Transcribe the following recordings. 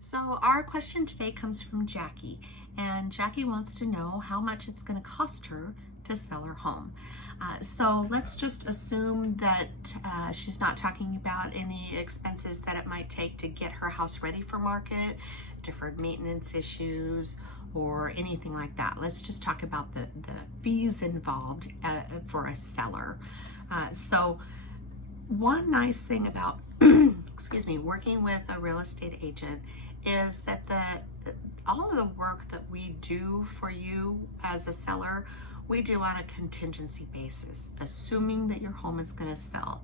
So our question today comes from Jackie, and Jackie wants to know how much it's going to cost her to sell her home. So let's just assume that she's not talking about any expenses that it might take to get her house ready for market, deferred maintenance issues, or anything like that. Let's just talk about the fees involved for a seller. So one nice thing about excuse me, working with a real estate agent is that all of the work that we do for you as a seller, we do on a contingency basis, assuming that your home is going to sell.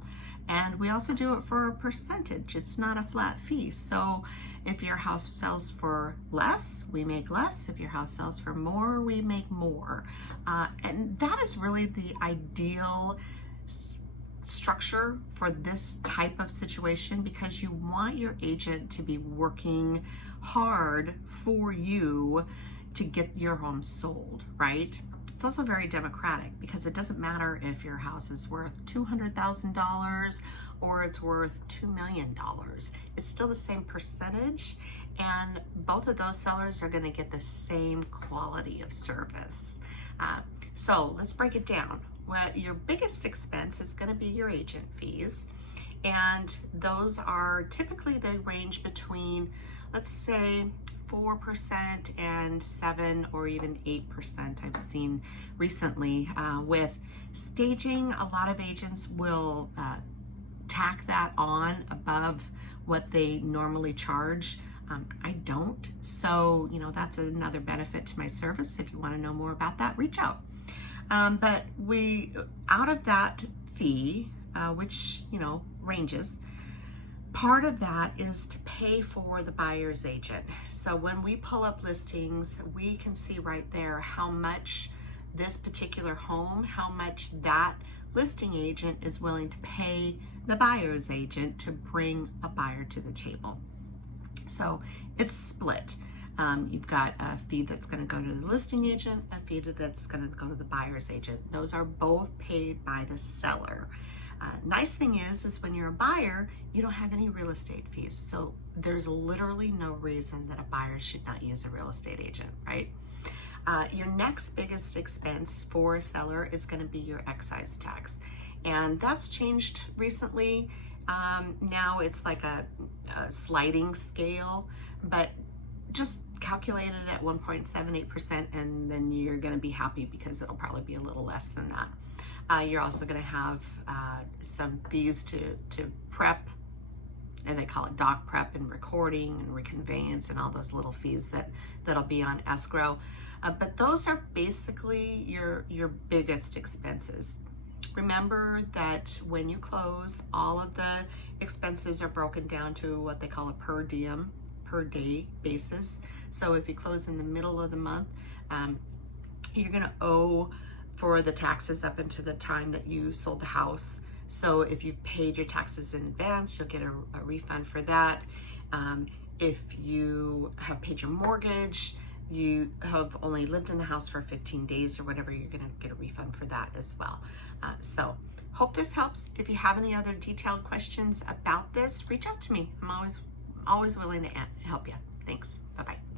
And we also do it for a percentage. It's not a flat fee. So if your house sells for less, we make less. If your house sells for more, we make more. And that is really the ideal structure for this type of situation, because you want your agent to be working hard for you to get your home sold, right? It's also very democratic because it doesn't matter if your house is worth $200,000 or it's worth $2 million. It's still the same percentage, and both of those sellers are going to get the same quality of service. So let's break it down. Well, your biggest expense is going to be your agent fees, and those are typically, they range between, let's say, 4% and 7 or even 8% I've seen recently. With staging, a lot of agents will tack that on above what they normally charge. I don't, so that's another benefit to my service. If you want to know more about that, reach out. But out of that fee, which, ranges, part of that is to pay for the buyer's agent. So when we pull up listings, we can see right there how much this particular home, how much that listing agent is willing to pay the buyer's agent to bring a buyer to the table. So it's split. You've got a fee that's going to go to the listing agent, a fee that's going to go to the buyer's agent. Those are both paid by the seller. Nice thing is when you're a buyer, you don't have any real estate fees. So there's literally no reason that a buyer should not use a real estate agent, right? Your next biggest expense for a seller is going to be your excise tax. And that's changed recently. Now it's like a sliding scale, but just calculate it at 1.78%, and then you're going to be happy because it'll probably be a little less than that. You're also going to have some fees to prep, and they call it doc prep and recording and reconveyance and all those little fees that'll be on escrow. But those are basically your biggest expenses. Remember that when you close, all of the expenses are broken down to what they call a per diem, per day basis. So if you close in the middle of the month, you're going to owe for the taxes up until the time that you sold the house. So if you've paid your taxes in advance, you'll get a refund for that. If you have paid your mortgage, you have only lived in the house for 15 days or whatever, you're going to get a refund for that as well. So hope this helps. If you have any other detailed questions about this, reach out to me. I'm always willing to help you. Thanks. Bye-bye.